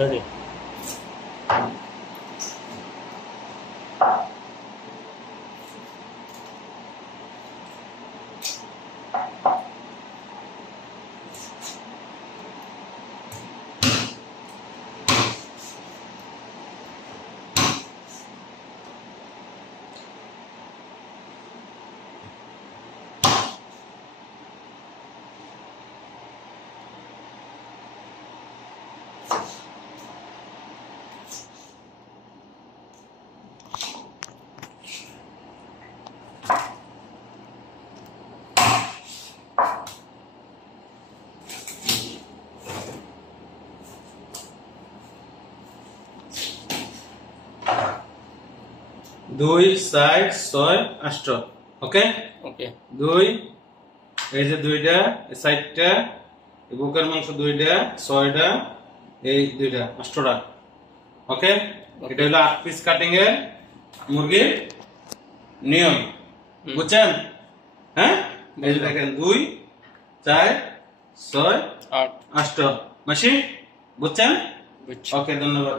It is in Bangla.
রেডি। দুই সাইড 6 8 ওকে ওকে দুই এই যে দুইটা এই সাইডটা এই বুকের মাংস দুইটা 6টা এই দুইটা 8টা ওকে এটা হলো 8 পিস কাটিং এর মুরগির নিয়ম বুঝছেন হ্যাঁ এই যে দেখেন 2 4 6 8 8 মাসি বুঝছেন বুঝছি ওকে ধন্যবাদ।